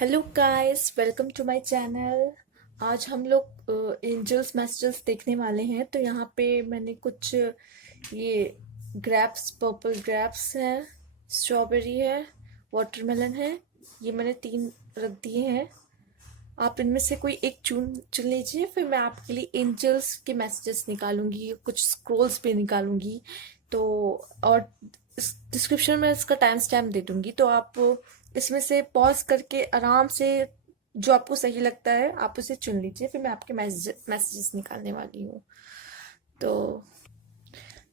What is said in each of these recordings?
Hello guys, welcome to my channel. आज हम लोग एंजल्स मैसेजेस देखने वाले हैं। तो यहाँ पे मैंने कुछ ये ग्रैप्स, पर्पल ग्रैप्स है, स्ट्रॉबेरी है, वाटरमेलन है। ये मैंने 3 रख दिए हैं। आप इनमें से कोई एक चुन चुन लीजिए, फिर मैं आपके लिए एंजल्स के मैसेजेस निकालूंगी, कुछ स्क्रोल्स भी निकालूंगी। तो और डिस्क्रिप्शन में इसका टाइम स्टैम्प दे दूंगी, तो आप इसमें से पॉज करके आराम से जो आपको सही लगता है आप उसे चुन लीजिए। फिर मैं आपके मैसेजेस निकालने वाली हूँ। तो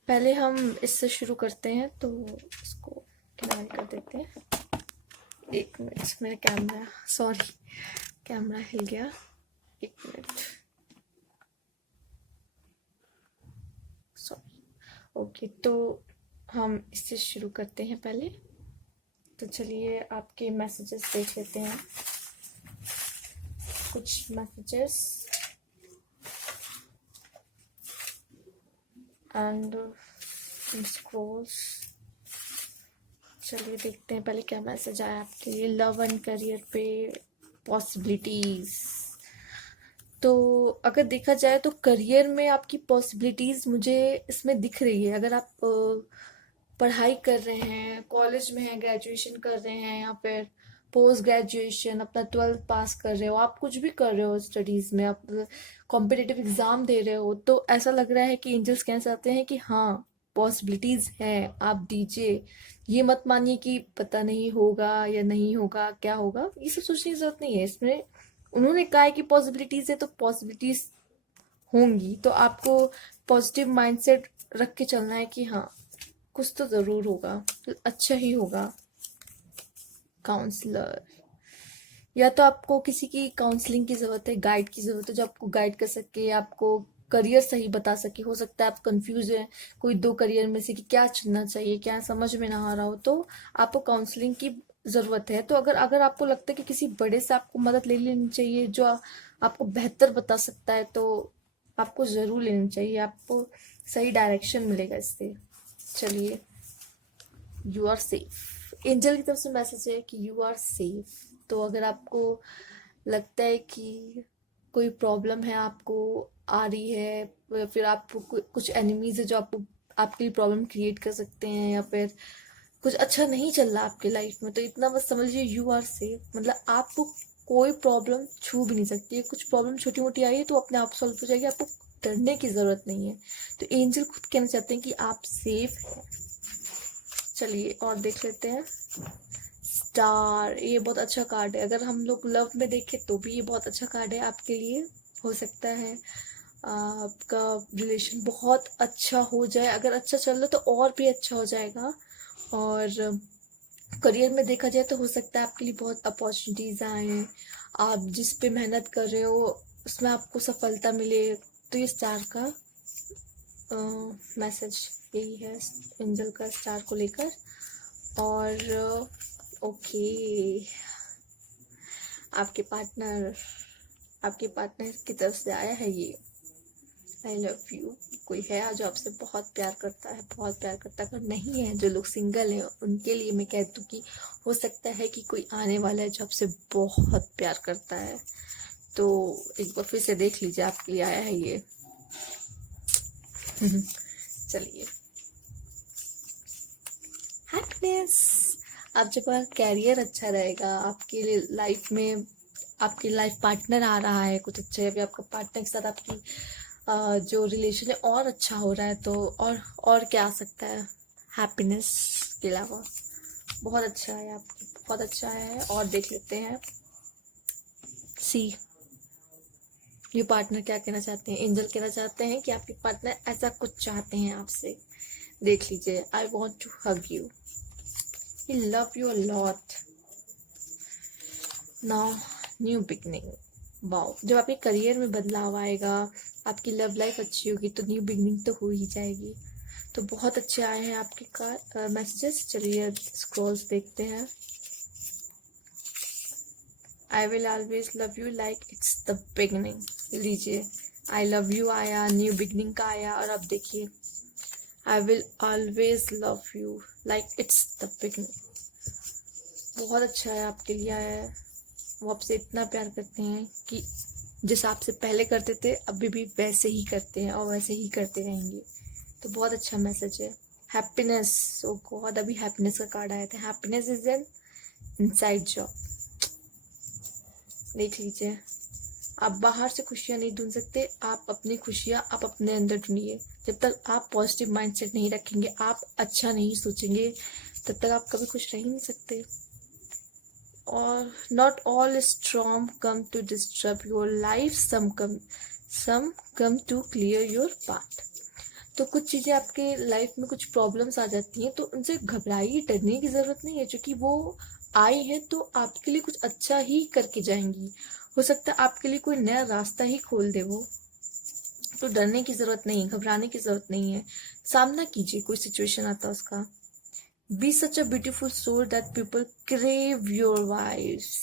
पहले हम इससे शुरू करते हैं, तो इसको किनारे कर देते हैं। एक मिनट, मेरा कैमरा, सॉरी, कैमरा हिल गया। एक मिनट, सॉरी। ओके, तो हम इससे शुरू करते हैं पहले। तो चलिए आपके मैसेजेस देख लेते हैं। कुछ मैसेजेस एंड स्क्रोल्स। चलिए देखते हैं पहले क्या मैसेज आया आपके लिए। लव एंड करियर पे पॉसिबिलिटीज। तो अगर देखा जाए तो करियर में आपकी पॉसिबिलिटीज मुझे इसमें दिख रही है। अगर आप पढ़ाई कर रहे हैं, कॉलेज में हैं, ग्रेजुएशन कर रहे हैं, या फिर पोस्ट ग्रेजुएशन अपना 12th पास कर रहे हो, आप कुछ भी कर रहे हो स्टडीज में, आप कॉम्पिटिटिव एग्जाम दे रहे हो, तो ऐसा लग रहा है कि एंजल्स कहना चाहते हैं कि हाँ, पॉसिबिलिटीज हैं, आप दीजिए। ये मत मानिए कि पता नहीं होगा या नहीं होगा, क्या होगा, ये सब सोचने की जरूरत नहीं है। इसमें उन्होंने कहा है कि पॉसिबिलिटीज है, तो पॉसिबिलिटीज होंगी। तो आपको पॉजिटिव माइंडसेट रख के चलना है कि हाँ, कुछ तो जरूर होगा, अच्छा ही होगा। काउंसलर, या तो आपको किसी की काउंसलिंग की जरूरत है, गाइड की जरूरत है, जो आपको गाइड कर सके, आपको करियर सही बता सके। हो सकता है आप कंफ्यूज हैं कोई 2 करियर में से कि क्या चुनना चाहिए, क्या समझ में ना आ रहा हो, तो आपको काउंसलिंग की जरूरत है। तो अगर अगर आपको लगता है कि किसी बड़े से आपको मदद ले लेनी चाहिए जो आपको बेहतर बता सकता है, तो आपको जरूर लेनी चाहिए। आपको सही डायरेक्शन मिलेगा इससे। चलिए, यू आर सेफ। एंजल की तरफ से मैसेज है कि यू आर सेफ। तो अगर आपको लगता है कि कोई प्रॉब्लम है आपको आ रही है, या फिर आपको कुछ एनिमीज है जो आपको आपके लिए प्रॉब्लम क्रिएट कर सकते हैं, या फिर कुछ अच्छा नहीं चल रहा आपके लाइफ में, तो इतना बस समझिए यू आर सेफ। मतलब आपको कोई प्रॉब्लम छू भी नहीं सकती है। कुछ प्रॉब्लम छोटी मोटी आई है तो अपने आप सॉल्व हो जाएगी, आपको डरने की जरूरत नहीं है। तो एंजल खुद कहना चाहते हैं कि आप सेफ हैं। चलिए और देख लेते हैं। स्टार, ये बहुत अच्छा कार्ड है। अगर हम लोग लव में देखें तो भी ये बहुत अच्छा कार्ड है आपके लिए। हो सकता है आपका रिलेशन बहुत अच्छा हो जाए, अगर अच्छा चल रहा है तो और भी अच्छा हो जाएगा। और करियर में देखा जाए तो हो सकता है आपके लिए बहुत अपॉर्चुनिटीज आए, आप जिस पे मेहनत कर रहे हो उसमें आपको सफलता मिले। तो ये स्टार का मैसेज यही है, एंजल का स्टार को लेकर। और ओके, आपके पार्टनर की तरफ से आया है ये आई लव यू। कोई है जो आपसे बहुत प्यार करता है, बहुत प्यार करता है। अगर नहीं है, जो लोग सिंगल हैं उनके लिए मैं कह दूँ कि हो सकता है कि कोई आने वाला है जो आपसे बहुत प्यार करता है। तो एक बार फिर से देख लीजिए, आपके लिए आया है ये। चलिए, हैप्पीनेस। आप जब कैरियर अच्छा रहेगा, आपके लिए लाइफ में आपके लाइफ पार्टनर आ रहा है कुछ अच्छा, या फिर आपका पार्टनर के साथ आपकी जो रिलेशन है और अच्छा हो रहा है, तो और क्या आ सकता है हैप्पीनेस के अलावा। बहुत अच्छा है, आपकी बहुत अच्छा है। और देख लेते हैं सी, ये पार्टनर क्या कहना चाहते हैं। एंजल कहना चाहते हैं कि आपके पार्टनर ऐसा कुछ चाहते हैं आपसे। देख लीजिए, I want to hug you, he love you a lot now, new beginning. Wow, जब आपके करियर में बदलाव आएगा, आपकी लव लाइफ अच्छी होगी, तो न्यू बिगनिंग तो हो ही जाएगी। तो बहुत अच्छे आए हैं आपके मैसेजेस। चलिए स्क्रॉल्स देखते हैं। I will always love you like it's the beginning. लीजिए, आई लव यू आया, न्यू बिगनिंग का आया, और अब देखिए I will always love you like it's the beginning. बहुत अच्छा है, आपके लिए आया है। वो आपसे इतना प्यार करते हैं कि जिस आपसे पहले करते थे अभी भी वैसे ही करते हैं और वैसे ही करते रहेंगे। तो बहुत अच्छा मैसेज है। हैप्पीनेस, ओ गॉड, अभी हैप्पीनेस का कार्ड आया था। Happiness is an inside job. देख लीजिए, आप बाहर से खुशियां नहीं ढूंढ सकते, आप अपनी खुशियां आप अपने अंदर ढूंढिए। जब तक आप पॉजिटिव माइंडसेट नहीं रखेंगे, आप अच्छा नहीं सोचेंगे, तब तक आप कभी खुश रह ही नहीं सकते। और not all storm come to disturb your life, some come to clear your path. तो कुछ चीजें आपके लाइफ में, कुछ प्रॉब्लम्स आ जाती हैं, तो उनसे घबराइए, डरने की जरूरत नहीं है, क्योंकि वो आई है तो आपके लिए कुछ अच्छा ही करके जाएंगी। हो सकता है आपके लिए कोई नया रास्ता ही खोल दे वो। तो डरने की जरूरत नहीं है, घबराने की जरूरत नहीं है। सामना कीजिए, कोई सिचुएशन आता है उसका। Be such a beautiful soul that people crave your vibes.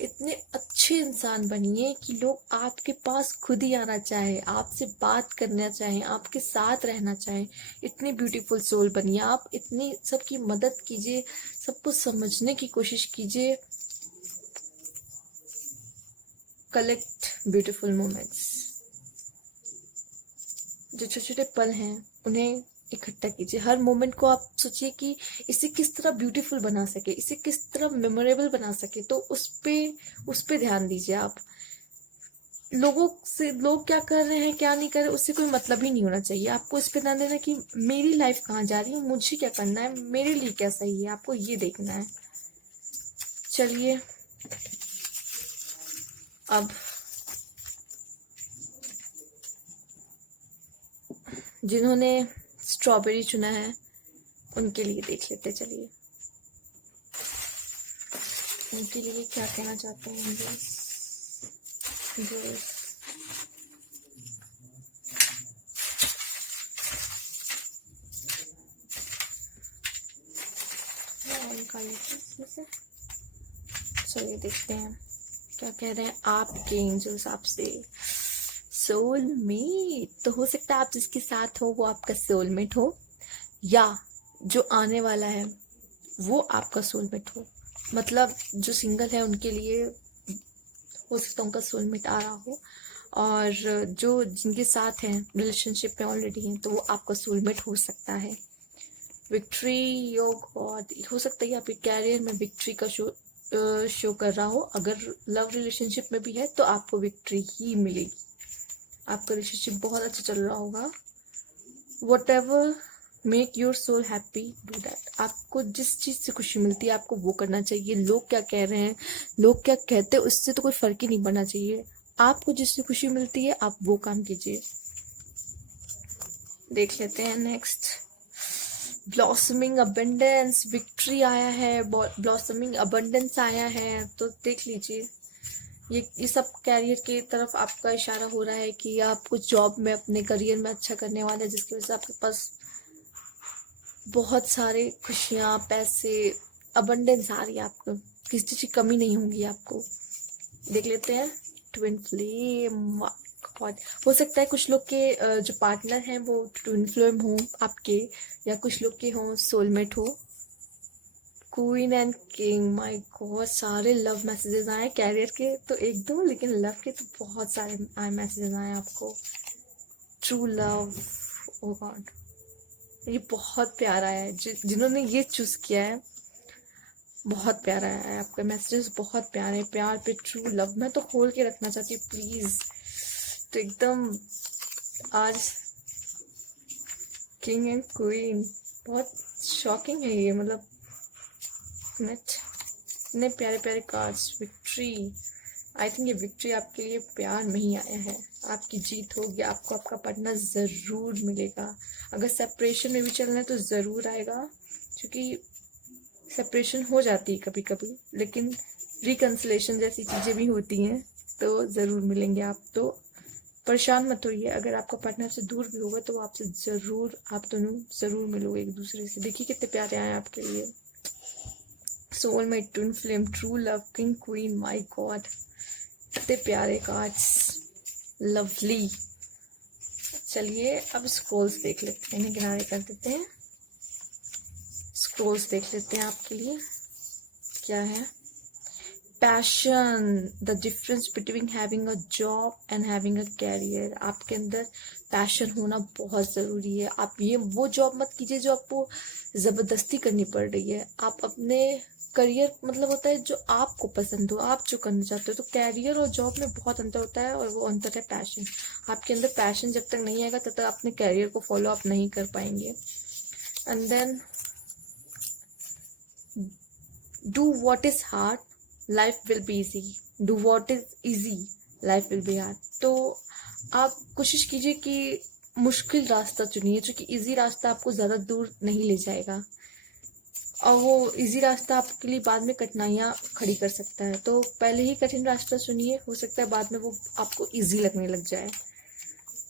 इतने अच्छे इंसान बनिए कि लोग आपके पास खुद ही आना चाहे, आपसे बात करना चाहे, आपके साथ रहना चाहे। इतनी ब्यूटीफुल सोल बनिए आप। इतनी सबकी मदद कीजिए, सबको समझने की कोशिश कीजिए। Collect beautiful moments. जो छोटे छोटे पल हैं उन्हें इकट्ठा कीजिए। हर मोमेंट को आप सोचिए कि इसे किस तरह ब्यूटीफुल बना सके, इसे किस तरह मेमोरेबल बना सके। तो उस पे ध्यान दीजिए आप। लोगों से, लोग क्या कर रहे हैं क्या नहीं कर रहे, उससे कोई मतलब ही नहीं होना चाहिए। आपको इस पे ध्यान देना कि मेरी लाइफ कहाँ जा रही है, मुझे क्या करना है, मेरे लिए क्या सही है, आपको ये देखना है। चलिए, अब जिन्होंने स्ट्रॉबेरी चुना है उनके लिए देख लेते। चलिए, उनके लिए क्या कहना चाहते हैं जो चलिए देखते हैं क्या कह रहे हैं आपके एंजल्स आपसे। सोलमेट, तो हो सकता है आप जिसके साथ हो वो आपका सोलमेट हो, या जो आने वाला है वो आपका सोलमेट हो। मतलब जो सिंगल है उनके लिए हो सकता है उनका सोलमेट आ रहा हो, और जो जिनके साथ हैं, रिलेशनशिप में ऑलरेडी हैं, तो वो आपका सोलमेट हो सकता है। विक्ट्री, योग, और हो सकता है आपके कैरियर में विक्ट्री का शो कर रहा हो। अगर लव रिलेशनशिप में भी है तो आपको विक्ट्री ही मिलेगी। आपका रिलेशनशिप बहुत अच्छा चल रहा होगा। whatever make your soul happy, do that. आपको जिस चीज से खुशी मिलती है आपको वो करना चाहिए। लोग क्या कह रहे हैं, लोग क्या कहते हैं, उससे तो कोई फर्क ही नहीं पड़ना चाहिए। आपको जिससे खुशी मिलती है आप वो काम कीजिए। देख लेते हैं नेक्स्ट। ब्लॉसमिंग अबंडेंस, विक्ट्री आया है, ब्लॉसमिंग अबंडेंस आया है। तो देख लीजिए, ये सब कैरियर की तरफ आपका इशारा हो रहा है कि आप कुछ जॉब में, अपने करियर में अच्छा करने वाले हैं, जिसकी वजह से आपके पास बहुत सारे खुशियाँ, पैसे, अबंडेंस आ रही है। आपको किसी चीज़ की कमी नहीं होगी आपको। देख लेते हैं ट्विन फ्लेम। हो सकता है कुछ लोग के जो पार्टनर हैं वो ट्विन फ्लेम हो आपके, या कुछ लोग के हों सोलमेट हो। Queen and king, my God, सारे लव मैसेजेस आए। कैरियर के तो एक दो, लेकिन लव के तो बहुत सारे मैसेजेस आए आपको। ट्रू लव, ओ गॉड, ये बहुत प्यारा है। जिन्होंने ये चूज किया है बहुत प्यारा है। आपका मैसेजेस बहुत प्यारे, प्यार पे ट्रू लव। मैं तो खोल के रखना चाहती हूँ प्लीज। तो एकदम आज किंग एंड क्वीन, बहुत शॉकिंग है ये। मतलब इतने प्यारे प्यारे कार्ड्स। विक्ट्री, आई थिंक ये विक्ट्री आपके लिए प्यार में ही आया है। आपकी जीत होगी, आपको आपका पार्टनर जरूर मिलेगा। अगर सेपरेशन में भी चलना है तो जरूर आएगा, क्योंकि सेपरेशन हो जाती है कभी कभी, लेकिन रिकंसिलेशन जैसी चीजें भी होती हैं, तो जरूर मिलेंगे आप। तो परेशान मत होइए, अगर आपका पार्टनर से दूर भी होगा तो आपसे जरूर, आप दोनों जरूर मिलोगे एक दूसरे से। देखिए कितने प्यारे आए आपके लिए। Soulmate, twin flame, true love, king, queen, my God, कितने प्यारे कार्ड्स, लवली। चलिए अब स्क्रोल्स देख लेते हैं, इन्हें किनारे कर देते हैं। स्क्रोल्स देख लेते हैं आपके लिए क्या है। Passion, the difference between having a job and having a career. आपके अंदर पैशन होना बहुत ज़रूरी है। आप ये वो जॉब मत कीजिए जो आपको ज़बरदस्ती करनी पड़ रही है। आप अपने करियर मतलब होता है जो आपको पसंद हो, आप जो करना चाहते हो। तो कैरियर और जॉब में बहुत अंतर होता है, और वो अंतर है पैशन। आपके अंदर पैशन जब तक नहीं आएगा तब तक अपने कैरियर को फॉलो अप नहीं कर पाएंगे। And then do what is hard, life will be easy. Do what is easy, life will be hard. तो आप कोशिश कीजिए कि मुश्किल रास्ता चुनिए, क्योंकि इजी रास्ता आपको ज़्यादा दूर नहीं ले जाएगा, और वो इजी रास्ता आपके लिए बाद में कठिनाइयाँ खड़ी कर सकता है। तो पहले ही कठिन रास्ता चुनिए, हो सकता है बाद में वो आपको इजी लगने लग जाए।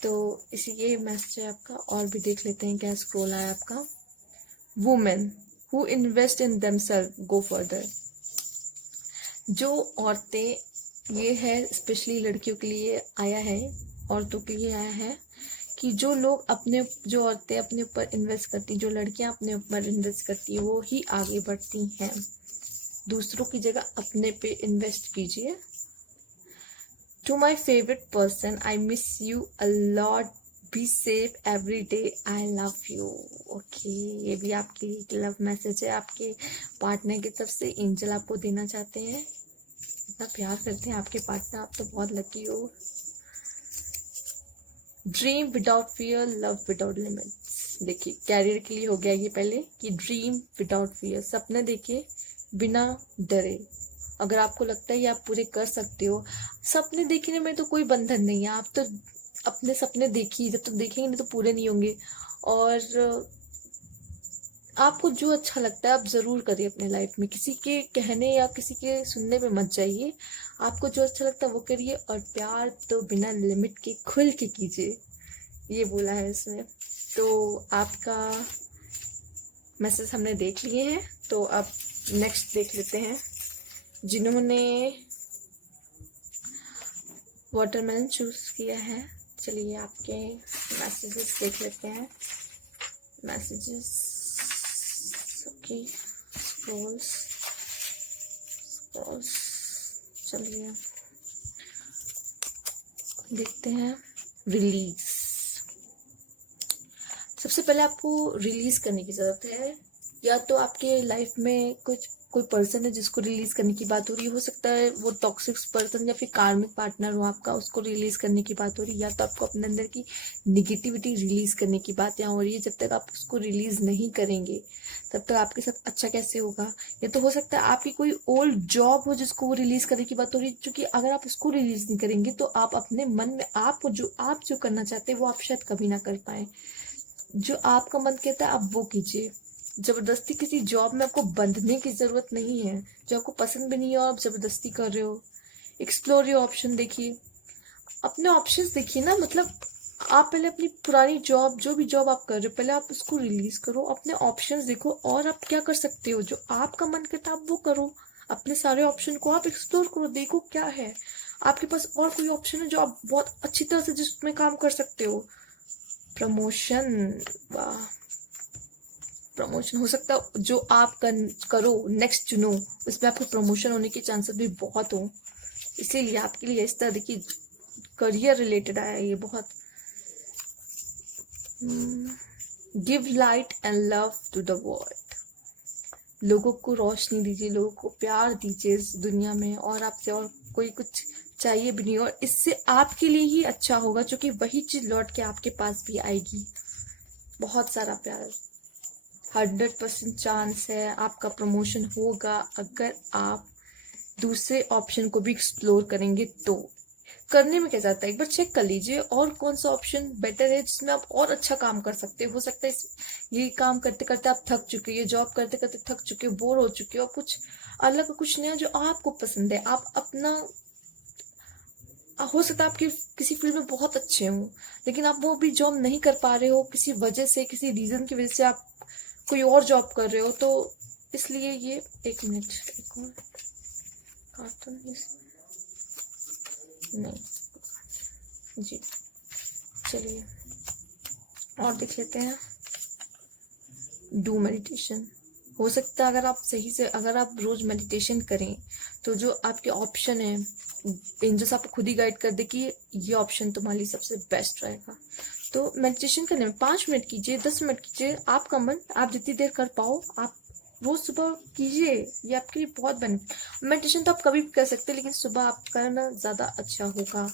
तो इसी ये मैसेज है आपका। और भी देख लेते हैं क्या स्क्रॉल आया आपका। Women who invest in themselves go further. जो औरतें, ये है स्पेशली लड़कियों के लिए आया है, औरतों के लिए आया है कि जो लोग जो औरतें अपने ऊपर इन्वेस्ट करती, जो लड़कियां अपने ऊपर इन्वेस्ट करती है, वो ही आगे बढ़ती हैं। दूसरों की जगह अपने पे इन्वेस्ट कीजिए। To my favourite person, I miss you a lot, be safe every day, I love you. Okay, ये भी आपके लिए एक लव मैसेज है आपके पार्टनर की तरफ से। एंजल आपको देना चाहते हैं, इतना प्यार करते हैं आपके पार्टनर, आप तो बहुत लकी हो। Dream without fear, love without limits. देखिए कैरियर के लिए हो गया ये पहले कि ड्रीम विदाउट फियर, सपने देखिए बिना डरे। अगर आपको लगता है ये आप पूरे कर सकते हो, सपने देखने में तो कोई बंधन नहीं है। आप तो अपने सपने देखिए, जब तक देखेंगे नहीं तो पूरे नहीं होंगे। और आपको जो अच्छा लगता है आप ज़रूर करिए अपने लाइफ में। किसी के कहने या किसी के सुनने पे मत जाइए। आपको जो अच्छा लगता है वो करिए, और प्यार तो बिना लिमिट के खुल के कीजिए, ये बोला है इसमें। तो आपका मैसेज हमने देख लिए हैं, तो अब नेक्स्ट देख लेते हैं। जिन्होंने वाटरमेलन चूज किया है, चलिए आपके मैसेजेस देख लेते हैं। मैसेजेस ओके, स्क्रॉल्स चलिए देखते हैं। रिलीज, सबसे पहले आपको रिलीज करने की जरूरत है। या तो आपके लाइफ में कोई पर्सन है जिसको रिलीज करने की बात हो रही है, हो सकता है वो टॉक्सिक पर्सन या फिर कार्मिक पार्टनर हो आपका, उसको रिलीज करने की बात हो रही है। या तो आपको अपने अंदर की निगेटिविटी रिलीज करने की बात यहाँ हो रही है। जब तक आप उसको रिलीज नहीं करेंगे तब तक आपके साथ अच्छा कैसे होगा। या तो हो सकता है आपकी कोई ओल्ड जॉब हो जिसको वो रिलीज करने की बात हो रही है, क्योंकि अगर आप उसको रिलीज नहीं करेंगे तो आप अपने मन में आप जो करना चाहते हैं वो आप शायद कभी ना कर पाए। जो आपका मन कहता है आप वो कीजिए। जबरदस्ती किसी जॉब में आपको बंधने की जरूरत नहीं है, जो आपको पसंद भी नहीं है और आप जबरदस्ती कर रहे हो। एक्सप्लोर योर ऑप्शन, देखिए अपने ऑप्शंस देखिए ना। मतलब आप पहले अपनी पुरानी जॉब, जो भी जॉब आप कर रहे हो, पहले आप उसको रिलीज करो, अपने ऑप्शंस देखो और आप क्या कर सकते हो। जो आपका मन करता है आप वो करो। अपने सारे ऑप्शन को आप एक्सप्लोर करो, देखो क्या है आपके पास और कोई ऑप्शन है जो आप बहुत अच्छी तरह से जिसमें काम कर सकते हो। प्रमोशन, वाह, प्रमोशन हो सकता है जो आप करो नेक्स्ट चुनो, उसमें आपको प्रमोशन होने के चांसेस भी बहुत हो। इसीलिए आपके लिए इस तरह देखिए करियर रिलेटेड आया ये बहुत। Give light and love to the world. लोगों को रोशनी दीजिए, लोगों को प्यार दीजिए इस दुनिया में, और आपसे और कोई कुछ चाहिए भी नहीं। और इससे आपके लिए ही अच्छा होगा, क्योंकि वही चीज लौट के आपके पास भी आएगी। बहुत सारा प्यार, 100% चांस है आपका प्रमोशन होगा अगर आप दूसरे ऑप्शन को भी एक्सप्लोर करेंगे। तो करने में क्या जाता है, एक बार चेक कर लीजिए और कौन सा ऑप्शन बेटर है जिसमें आप और अच्छा काम कर सकते हो सकता है ये काम करते करते आप थक चुके हो, ये जॉब करते करते थक चुके हो, बोर हो चुके हो, कुछ अलग कुछ नया जो आपको पसंद है। आप अपना, हो सकता है आपके किसी फील्ड में बहुत अच्छे हो लेकिन आप वो भी जॉब नहीं कर पा रहे हो किसी वजह से, किसी रीजन की वजह से आप कोई और जॉब कर रहे हो। तो इसलिए ये, एक मिनट, एक और कार्टून नहीं जी, चलिए और देख लेते हैं। डू मेडिटेशन, हो सकता है अगर आप सही से अगर आप रोज मेडिटेशन करें तो जो आपके ऑप्शन है एंजल्स आपको खुद ही गाइड कर दे कि ये ऑप्शन तुम्हारे लिए सबसे बेस्ट रहेगा। तो मेडिटेशन करने में 5 मिनट कीजिए, 10 मिनट कीजिए, आपका मन आप जितनी देर कर पाओ आप रोज सुबह कीजिए, ये आपके लिए बहुत बेनिफिट। मेडिटेशन तो आप कभी भी कर सकते हैं लेकिन सुबह आप करना ज्यादा अच्छा होगा।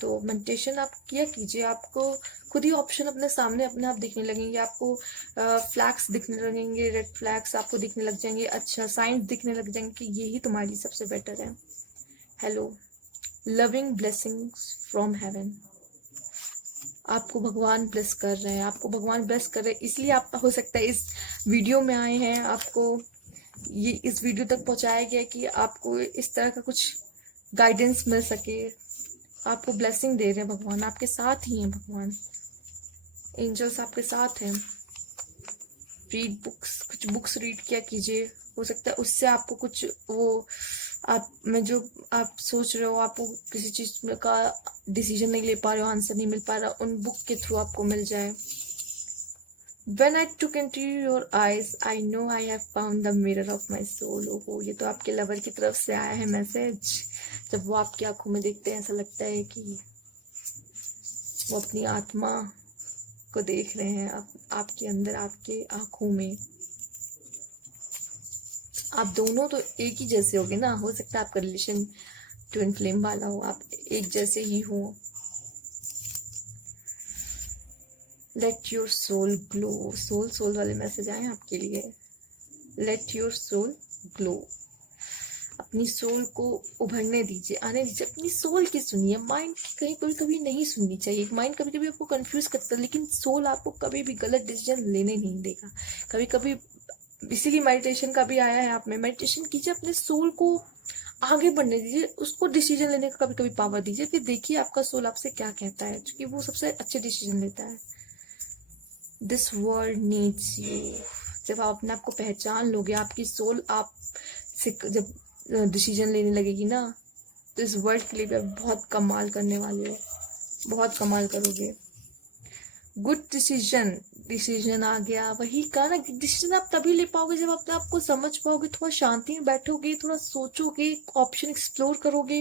तो मेडिटेशन आप किया कीजिए, आपको खुद ही ऑप्शन अपने सामने अपने आप दिखने लगेंगे, आपको फ्लैग्स दिखने लगेंगे, रेड फ्लैग्स आपको दिखने लग जाएंगे, अच्छा साइंस दिखने लग जाएंगे कि यही तुम्हारे लिए सबसे बेटर है। Hello, loving blessings from heaven. आपको भगवान ब्लेस कर रहे हैं, आपको भगवान ब्लेस कर रहे हैं, इसलिए आप हो सकता है इस वीडियो में आए हैं, आपको ये इस वीडियो तक पहुंचाया गया कि आपको इस तरह का कुछ गाइडेंस मिल सके। आपको ब्लेसिंग दे रहे हैं भगवान, आपके साथ ही हैं भगवान, एंजल्स आपके साथ हैं। रीड बुक्स, कुछ बुक्स रीड किया कीजिए, हो सकता है उससे आपको कुछ वो आप में जो आप सोच रहे हो, आपको किसी चीज का डिसीजन नहीं ले पा रहे हो, आंसर नहीं मिल पा रहा, उन बुक के थ्रू आपको मिल जाए। When I took into your eyes, I know I have found the mirror of my soul। ओहो, ये तो आपके लवर की तरफ से आया है मैसेज। जब वो आपकी आंखों में देखते हैं ऐसा लगता है कि वो अपनी आत्मा को देख रहे हैं, आपके अंदर, आपके आंखों में। आप दोनों तो एक ही जैसे होगे ना, हो सकता है आपका रिलेशन ट्विन फ्लेम वाला हो, आप एक जैसे ही हो। Let your soul glow, soul वाले मैसेज आए आपके लिए। लेट योर सोल ग्लो, अपनी सोल को उभरने दीजिए, आने दीजिए, अपनी सोल की सुनिए। माइंड कहीं कभी कभी नहीं सुननी चाहिए, माइंड कभी कभी आपको कंफ्यूज करता है लेकिन सोल आपको कभी भी गलत डिसीजन लेने नहीं देगा। कभी कभी इसीलिए मेडिटेशन का भी आया है, आप में मेडिटेशन कीजिए, अपने सोल को आगे बढ़ने दीजिए, उसको डिसीजन लेने का कभी कभी पावर दीजिए, फिर देखिए आपका सोल आपसे क्या कहता है, क्योंकि वो सबसे अच्छे डिसीजन लेता है। This world needs you. जब आप अपने आप को पहचान लोगे, आपकी सोल आप से जब डिसीजन लेने लगेगी ना, तो इस वर्ल्ड के लिए भी आप बहुत कमाल करने वाले हो, बहुत कमाल करोगे। गुड डिसीजन आ गया, वही कहा ना, डिसीजन आप तभी ले पाओगे जब अपने आप को समझ पाओगे, थोड़ा शांति में बैठोगे, थोड़ा सोचोगे, ऑप्शन एक्सप्लोर करोगे।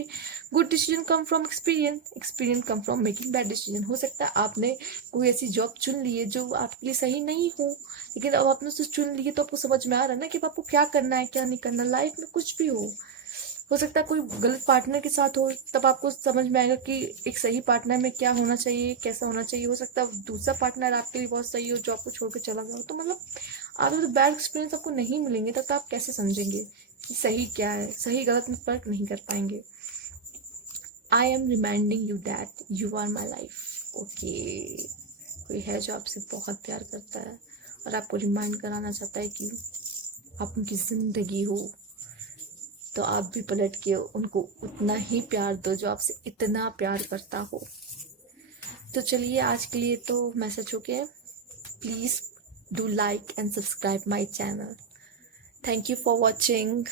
Good decision come from experience come from making bad decision. हो सकता है आपने कोई ऐसी जॉब चुन ली है जो आपके लिए सही नहीं हो, लेकिन अब आपने उसे चुन ली है तो आपको समझ में आ रहा है ना कि आपको क्या करना है क्या नहीं करना। लाइफ में कुछ भी हो सकता है कोई गलत पार्टनर के साथ हो, तब आपको समझ में आएगा कि एक सही पार्टनर में क्या होना चाहिए, कैसा होना चाहिए। हो सकता है दूसरा पार्टनर आपके लिए बहुत सही हो जो आपको छोड़ के चला गया हो। तो मतलब आपको तो बैड एक्सपीरियंस आपको नहीं मिलेंगे, तब आप कैसे समझेंगे कि सही क्या है, सही गलत में फर्क नहीं कर पाएंगे। I am reminding you that you are my life. Okay, कोई है जो आपसे बहुत प्यार करता है और आपको रिमाइंड कराना चाहता है कि आप उनकी जिंदगी हो, तो आप भी पलट के उनको उतना ही प्यार दो जो आपसे इतना प्यार करता हो। तो चलिए आज के लिए तो मैसेज हो गया। Please do like and subscribe my channel. Thank you for watching.